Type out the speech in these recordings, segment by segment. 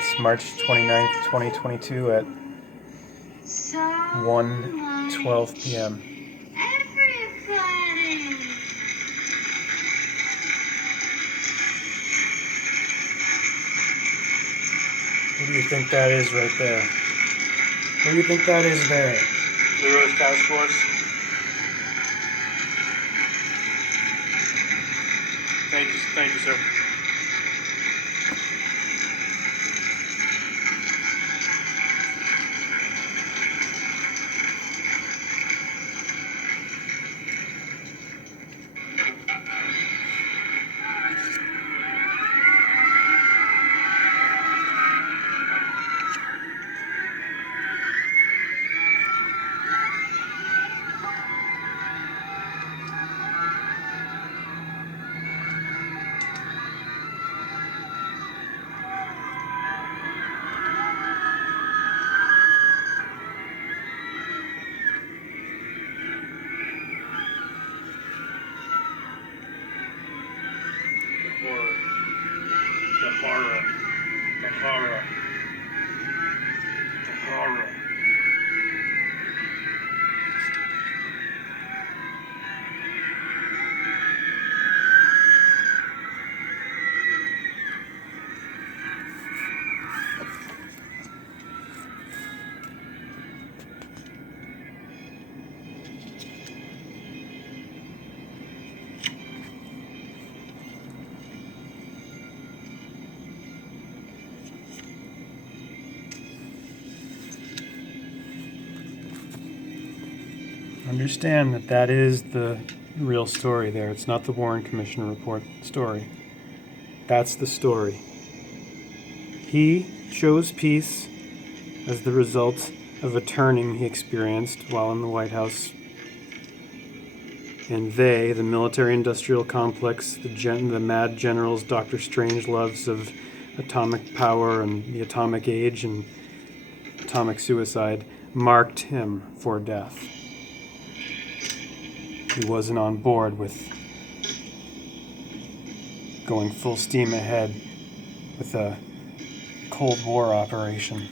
It's March 29th, 2022 at 1:12 p.m. What do you think that is right there? What do you think that is there? The Rose Task Force. Thank you, sir. The horror. The horror. The horror. Understand that that is the real story there. It's not the Warren Commission report story. That's the story. He chose peace as the result of a turning he experienced while in the White House. And they, the military-industrial complex, the mad generals, Dr. Strangeloves of atomic power and the atomic age and atomic suicide, marked him for death. He wasn't on board with going full steam ahead with a Cold War operation.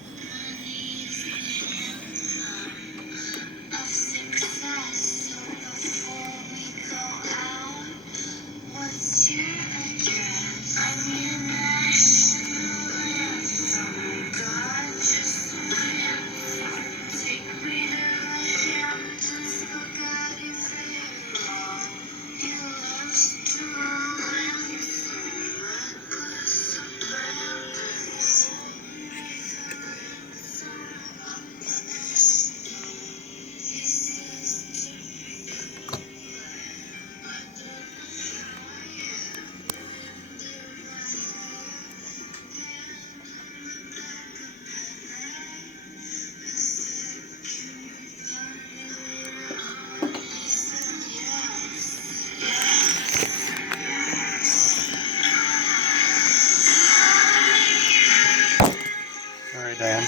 Sorry, Diane.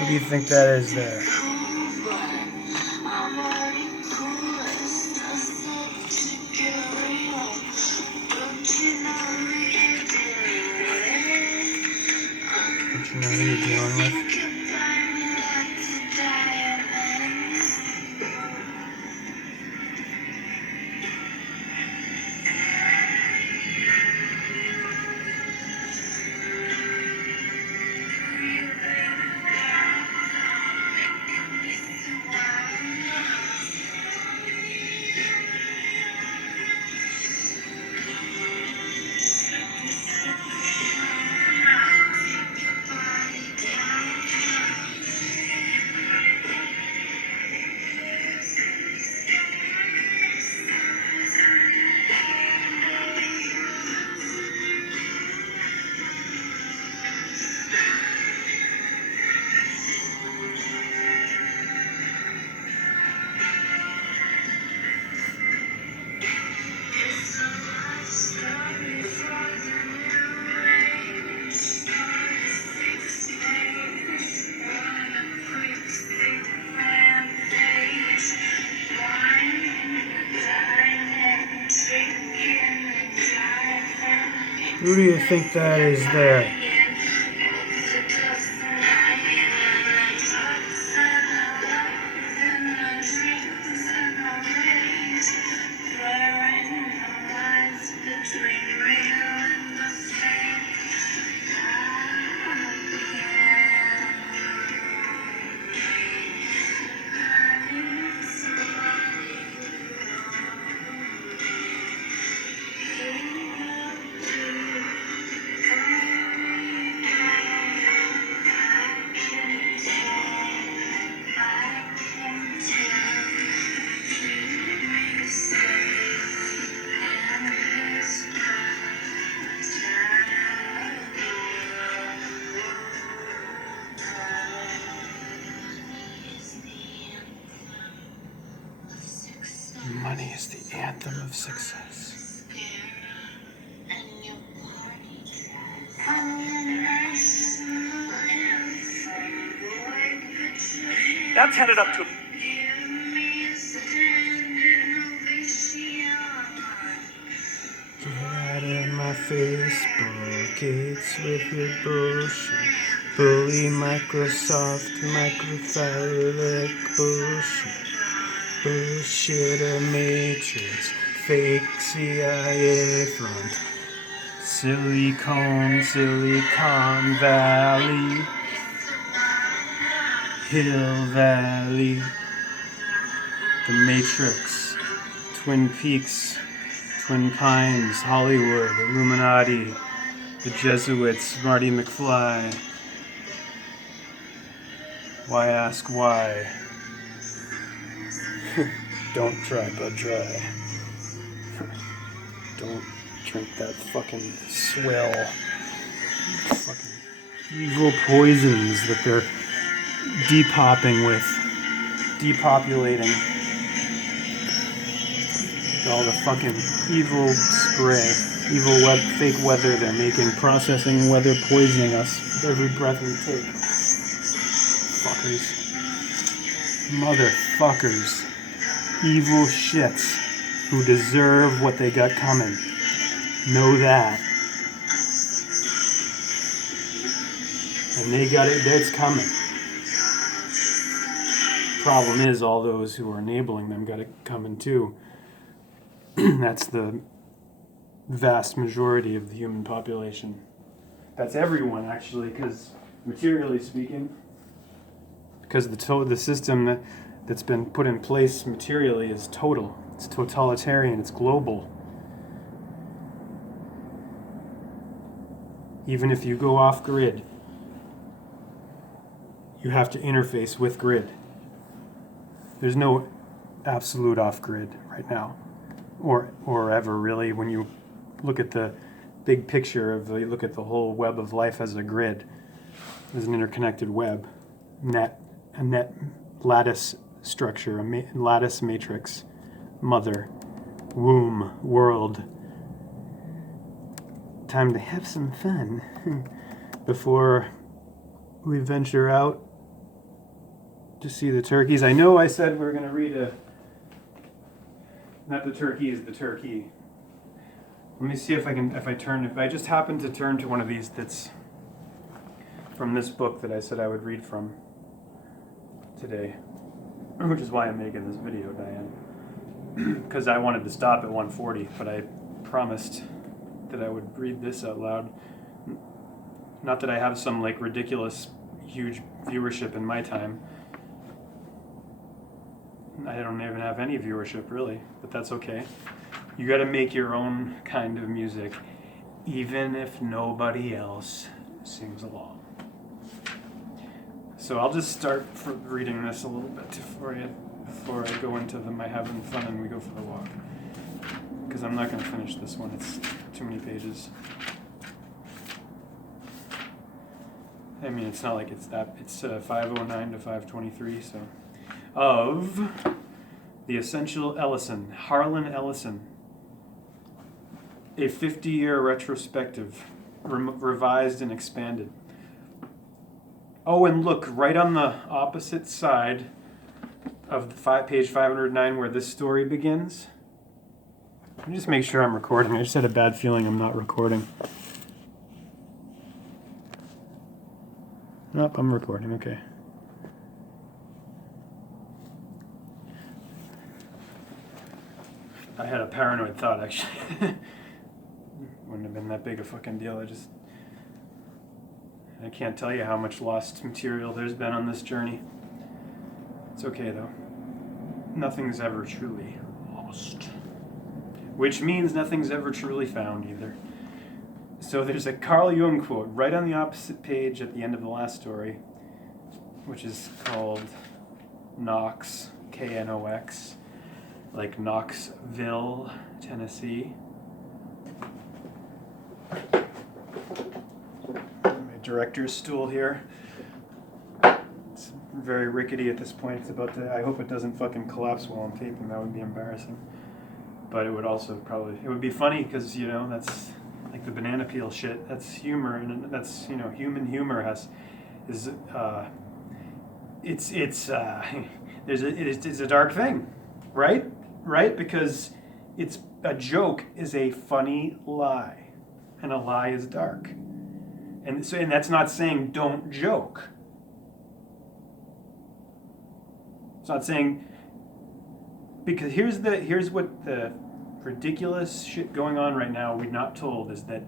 What do you think that is there? are you dealing with? Who do you think that is there? Money is the anthem of success. That's headed up to. Get out of my Facebook, it's with your bullshit. Bully Microsoft, microfilaric bullshit. Bullshit, a matrix, fake CIA front. Silicon Valley, Hill Valley, The Matrix, Twin Peaks, Twin Pines, Hollywood, Illuminati, the Jesuits, Marty McFly. Why ask why? Don't try but dry. Don't drink that fucking swill. Fucking evil poisons that they're depopping with. Depopulating. All the fucking evil spray. Evil fake weather they're making. Processing weather poisoning us with every breath we take. Fuckers. Motherfuckers. Evil shits who deserve what they got coming. Know that. And they got it, it's coming. Problem is, all those who are enabling them got it coming too. That's the vast majority of the human population. That's everyone, actually, because materially speaking, because the system that's been put in place materially is total. It's totalitarian. It's global. Even if you go off grid, you have to interface with grid. There's no absolute off grid right now, or ever really. When you look at the big picture you look at the whole web of life as a grid, as an interconnected web, a net lattice structure, a lattice matrix, mother, womb, world. Time to have some fun before we venture out to see the turkeys. I know I said we were going to read not the turkeys, the turkey. Let me see if I just happen to turn to one of these that's from this book that I said I would read from today, which is why I'm making this video, Diane. Because I wanted to stop at 140, but I promised that I would read this out loud. Not that I have some like ridiculous huge viewership in my time. I don't even have any viewership really, but that's okay. You got to make your own kind of music, even if nobody else sings along. So I'll just start reading this a little bit before I go into my having fun and we go for the walk. Because I'm not going to finish this one. It's too many pages. I mean, it's not like it's 509 to 523. So, of the Essential Ellison, Harlan Ellison, a 50-year retrospective, revised and expanded. Oh, and look, right on the opposite side of the page 509 where this story begins. Let me just make sure I'm recording. I just had a bad feeling I'm not recording. Nope, I'm recording, okay. I had a paranoid thought, actually. Wouldn't have been that big a fucking deal. I can't tell you how much lost material there's been on this journey. It's okay, though. Nothing's ever truly lost. Which means nothing's ever truly found, either. So there's a Carl Jung quote right on the opposite page at the end of the last story, which is called Knox, K-N-O-X, like Knoxville, Tennessee. My director's stool here. It's very rickety at this point. It's about to, I hope it doesn't fucking collapse while I'm taping. That would be embarrassing. But it would also it would be funny because, you know, that's like the banana peel shit. That's humor, and that's, you know, human humor it's a dark thing, right? Right? Because it's a joke is a funny lie, and a lie is dark. And that's not saying don't joke. It's not saying, because here's what the ridiculous shit going on right now we're not told is that,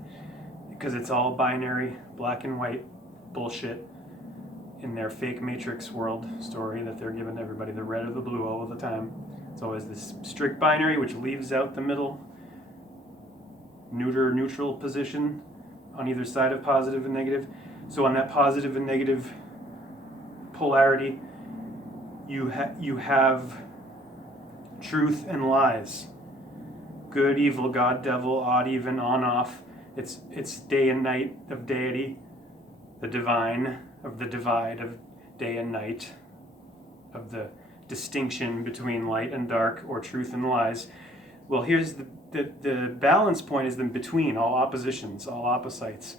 because it's all binary, black and white bullshit in their fake Matrix world story that they're giving everybody, the red or the blue all of the time. It's always this strict binary which leaves out the middle, neutral position on either side of positive and negative. So on that positive and negative polarity, you have truth and lies, good, evil, God, devil, odd, even, on, off. It's day and night of deity, the divine, of the divide of day and night, of the distinction between light and dark, or truth and lies. Well, here's the balance point is in between all oppositions, all opposites.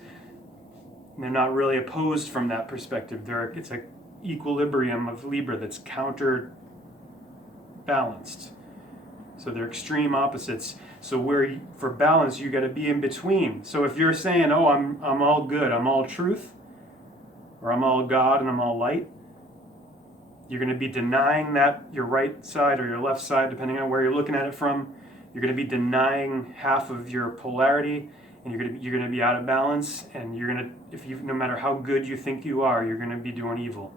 And they're not really opposed from that perspective. It's an equilibrium of Libra that's counterbalanced. So they're extreme opposites. So for balance, you got to be in between. So if you're saying, "Oh, I'm all good, I'm all truth," or "I'm all God and I'm all light," you're going to be denying that your right side or your left side, depending on where you're looking at it from. You're going to be denying half of your polarity, and you're going to be out of balance. And no matter how good you think you are, you're going to be doing evil.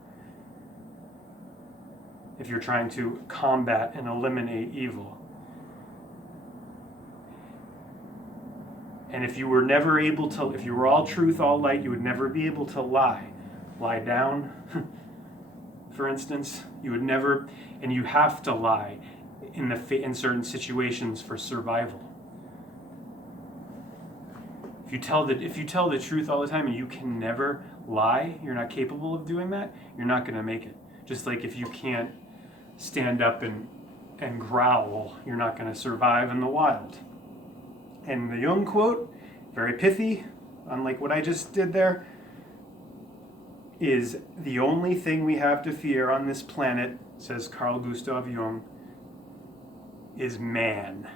If you're trying to combat and eliminate evil. And if you were never able to, if you were all truth, all light, you would never be able to lie. Lie down, for instance. You would never, and you have to lie in certain situations for survival. If you tell the truth all the time and you can never lie, you're not capable of doing that, you're not going to make it. Just like if you can't stand up and growl, you're not going to survive in the wild. And the Jung quote, very pithy, unlike what I just did there, is the only thing we have to fear on this planet, says Carl Gustav Jung, is man.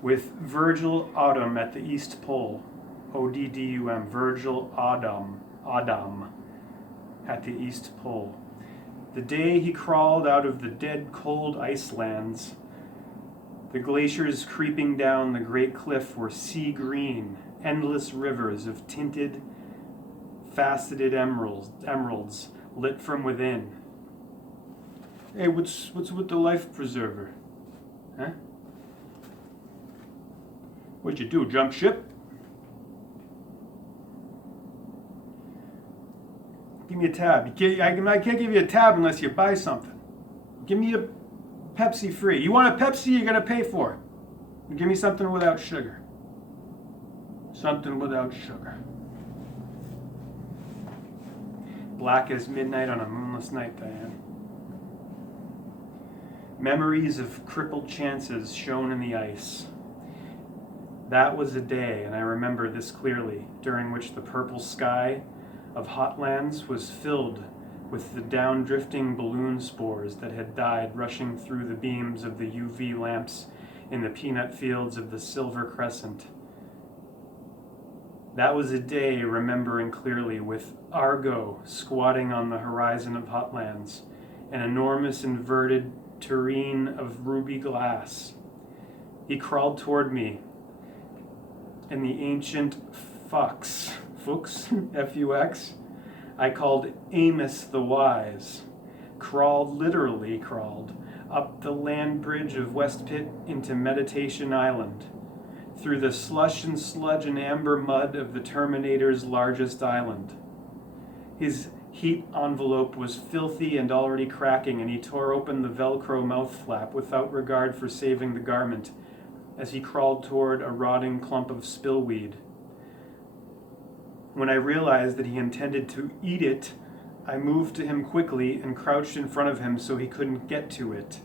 With Virgil Autumn at the East Pole, Oddum, Virgil Adam, at the East Pole. The day he crawled out of the dead cold icelands, the glaciers creeping down the great cliff were sea green, endless rivers of tinted, faceted emeralds lit from within. Hey, what's with the life preserver? Huh? What'd you do, jump ship? Give me a tab. I can't give you a tab unless you buy something. Give me a Pepsi free. You want a Pepsi, you're gonna pay for it. Give me something without sugar. Something without sugar. Black as midnight on a moonless night, Diane. Memories of crippled chances shone in the ice. That was a day, and I remember this clearly, during which the purple sky of Hotlands was filled with the down-drifting balloon spores that had died rushing through the beams of the UV lamps in the peanut fields of the Silver Crescent. That was a day remembering clearly, with Argo squatting on the horizon of Hotlands, an enormous inverted tureen of ruby glass. He crawled toward me, and the ancient Fuchs, F-U-X, I called Amos the Wise, literally crawled, up the land bridge of West Pit into Meditation Island, through the slush and sludge and amber mud of the Terminator's largest island. His heat envelope was filthy and already cracking, and he tore open the Velcro mouth flap without regard for saving the garment as he crawled toward a rotting clump of spillweed. When I realized that he intended to eat it, I moved to him quickly and crouched in front of him so he couldn't get to it.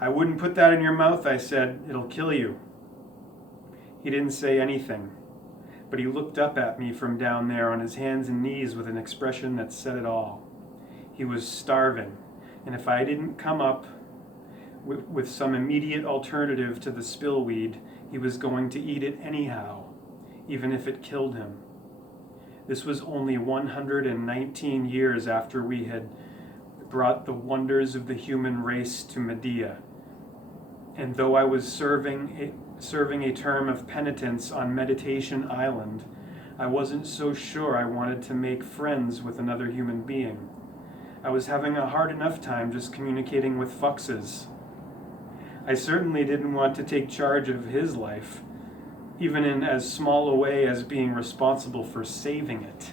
I wouldn't put that in your mouth, I said. It'll kill you. He didn't say anything, but he looked up at me from down there on his hands and knees with an expression that said it all. He was starving, and if I didn't come up with some immediate alternative to the spillweed, he was going to eat it anyhow, even if it killed him. This was only 119 years after we had brought the wonders of the human race to Medea. And though I was serving a term of penitence on Meditation Island, I wasn't so sure I wanted to make friends with another human being. I was having a hard enough time just communicating with Fuxes. I certainly didn't want to take charge of his life, even in as small a way as being responsible for saving it.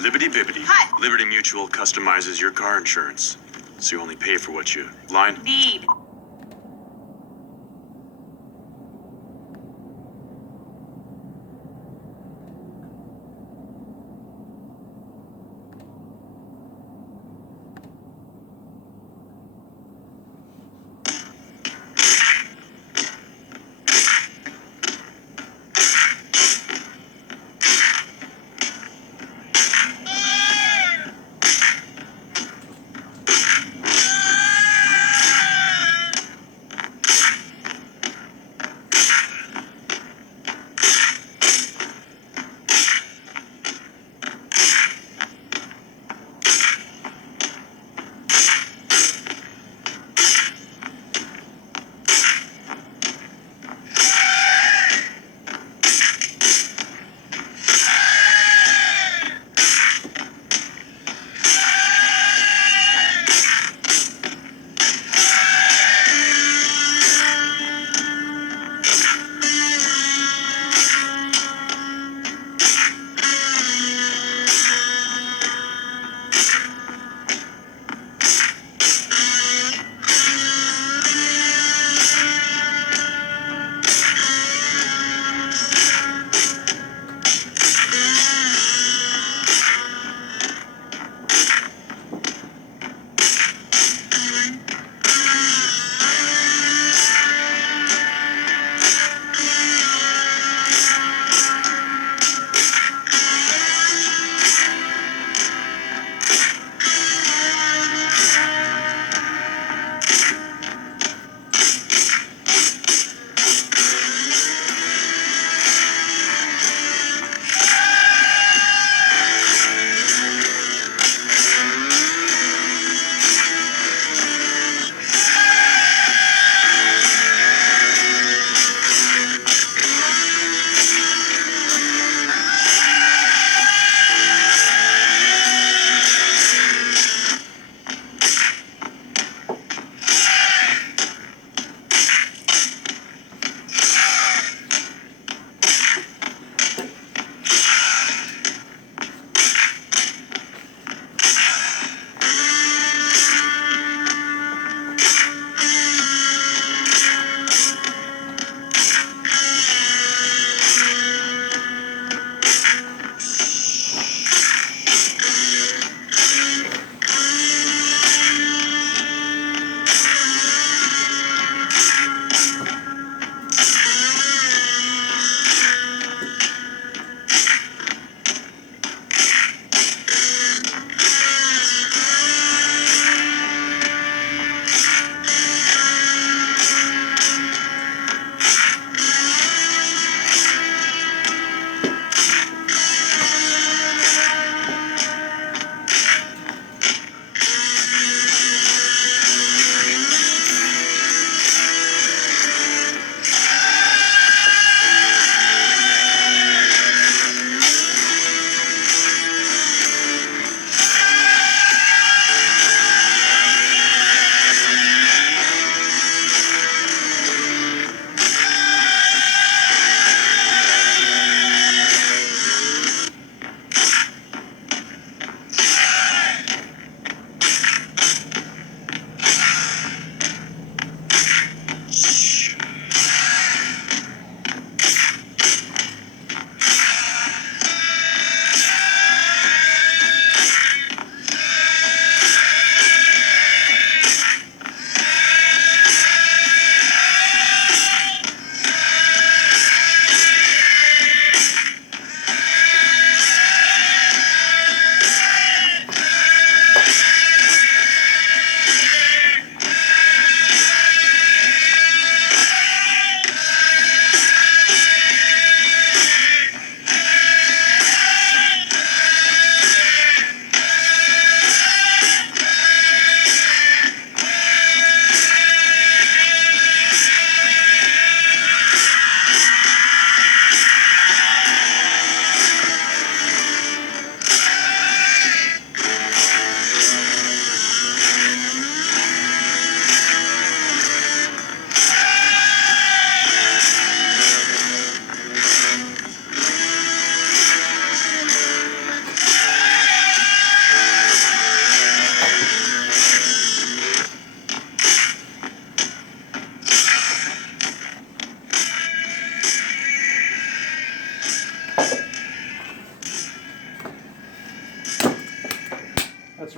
Liberty Bibbity. Hi. Liberty Mutual customizes your car insurance, so you only pay for what you line. Need.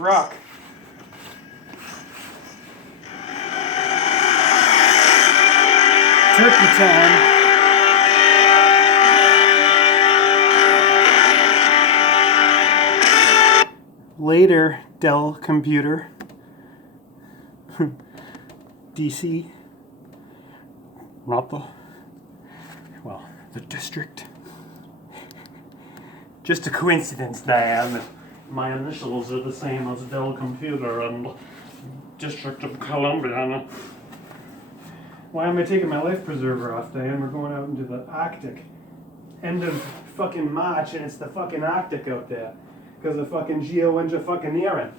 rock. Turkey time. Later, Dell computer. DC. Not the district. Just a coincidence, Diane. My initials are the same as Dell Computer and District of Columbia. Why am I taking my life preserver off, Diane? We're going out into the Arctic. End of fucking March, and it's the fucking Arctic out there. Because of fucking geoengineering.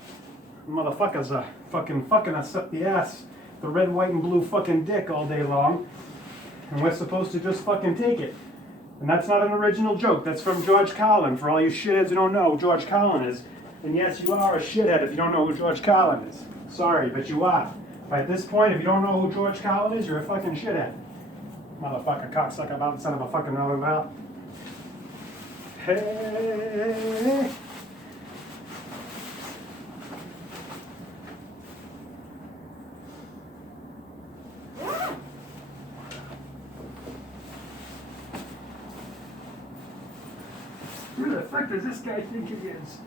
Motherfuckers are fucking us up the ass. The red, white, and blue fucking dick all day long. And we're supposed to just fucking take it. And that's not an original joke. That's from George Carlin. For all you shitheads who don't know who George Carlin is. And yes, you are a shithead if you don't know who George Carlin is. Sorry, but you are. At this point, if you don't know who George Carlin is, you're a fucking shithead. Motherfucker, cocksucker, about the son of a fucking roundabout. Hey. Who the fuck does this guy think he is?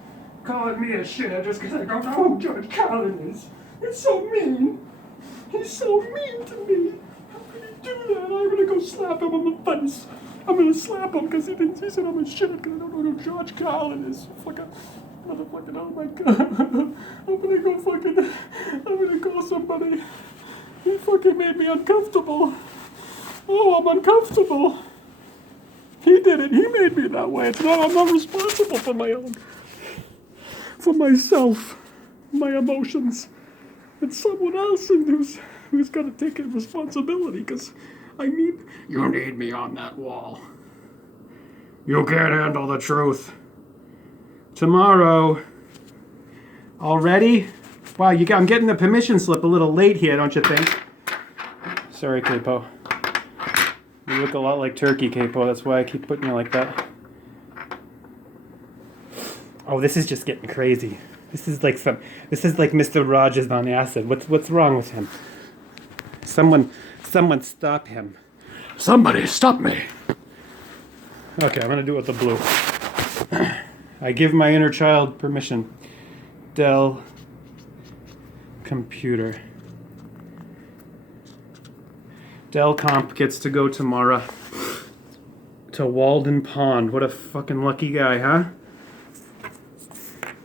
Calling me a shithead just because I don't know who George Carlin is. It's so mean. He's so mean to me. How could he do that? I'm gonna go slap him on the face. I'm gonna slap him because he said I'm a shithead because I don't know who George Carlin is. Fucking motherfucking, oh my god. I'm gonna call somebody. He fucking made me uncomfortable. Oh, I'm uncomfortable. He did it. He made me that way. It's not, I'm not responsible for myself, my emotions. It's someone else who's got to take responsibility. Because you need me on that wall. You can't handle the truth. Tomorrow. Already? Wow, I'm getting the permission slip a little late here, don't you think? Sorry, Capo. You look a lot like Turkey, Capo. That's why I keep putting you like that. Oh, this is just getting crazy. This is like Mr. Rogers on acid. What's wrong with him? Someone stop him. Somebody stop me. Okay, I'm gonna do it with the blue. I give my inner child permission. Dell computer. Dell Comp gets to go tomorrow to Walden Pond. What a fucking lucky guy, huh?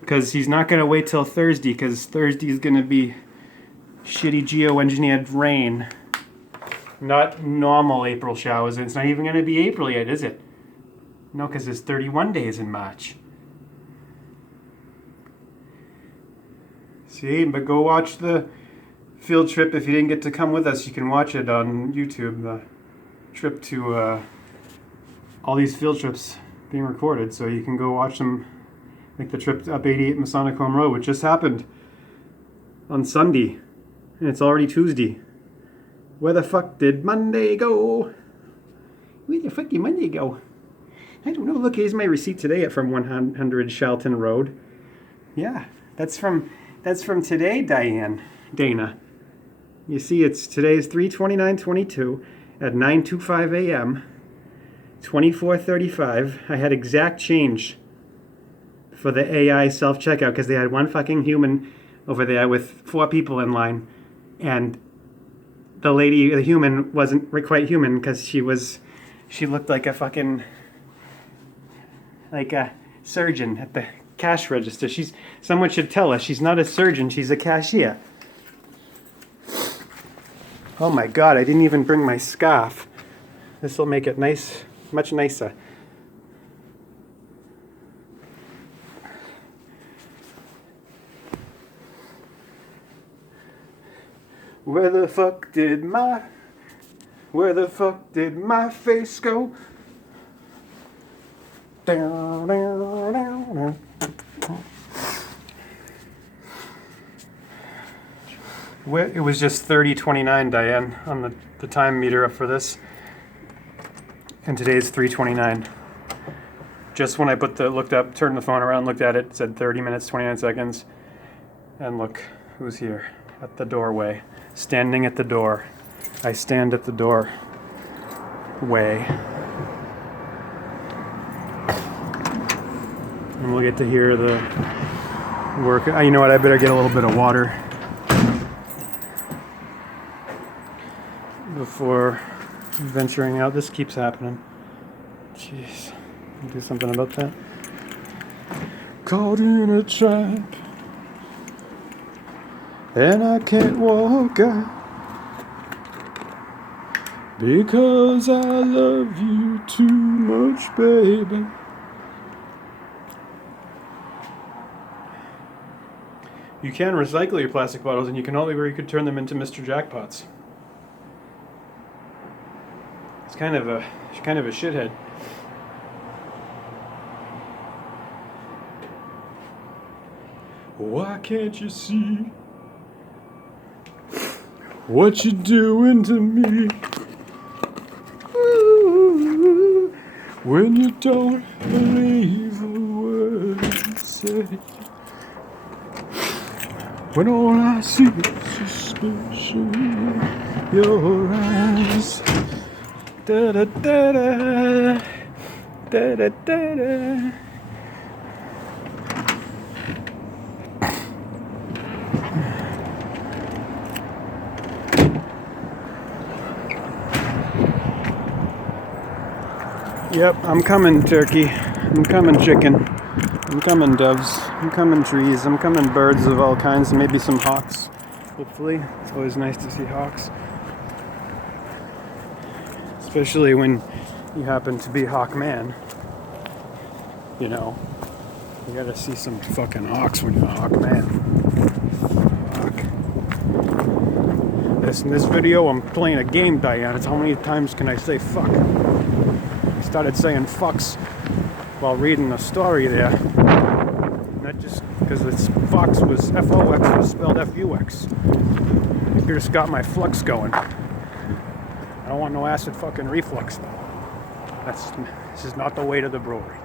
Because he's not going to wait till Thursday, because Thursday's going to be shitty geoengineered rain. Not normal April showers. It's not even going to be April yet, is it? No, because there's 31 days in March. See, but go watch the field trip. If you didn't get to come with us, you can watch it on YouTube. The trip to all these field trips being recorded, so you can go watch them. Like the trip up 88 Masonic Home Road, which just happened on Sunday, and it's already Tuesday. Where the fuck did Monday go? Where the fuck did Monday go? I don't know. Look, here's my receipt today from 100 Shelton Road. Yeah, that's from today, Dana. You see, today's 3/29/22 at 9:25 a.m. 24:35. I had exact change for the AI self-checkout because they had one fucking human over there with 4 people in line, and the human wasn't quite human because she looked like a fucking surgeon at the cash register. Someone should tell us she's not a surgeon, she's a cashier. Oh my god, I didn't even bring my scarf. This will make it nice, much nicer. Where the fuck did my face go? Down, down, down. It was just 30:29, Diane, on the time meter up for this. And today's 3:29. Just when I turned the phone around, looked at it, said 30 minutes, 29 seconds. And look who's here at the doorway, standing at the door. I stand at the doorway. And we'll get to hear the work. You know what? I better get a little bit of water before venturing out. This keeps happening. Jeez. Do something about that. Caught in a trap, and I can't walk out because I love you too much, baby. You can recycle your plastic bottles, and you can only where you could turn them into Mr. Jackpots. It's kind of a shithead. Why can't you see what you're doing to me? Ooh, when you don't believe a word I say, when all I see is suspicion in your eyes. Da da da da da da da da. Yep, I'm coming, turkey. I'm coming, chicken. I'm coming, doves. I'm coming, trees. I'm coming, birds of all kinds. Maybe some hawks, hopefully. It's always nice to see hawks. Especially when you happen to be Hawkman. You know, you gotta see some fucking hawks when you're a Hawkman. Fuck. In this video, I'm playing a game, Diane. It's how many times can I say fuck? Started saying fucks while reading the story there. Not just because it's Fox was F-O-X was spelled F-U-X. You just got my flux going. I don't want no acid fucking reflux though. This is not the way to the brewery.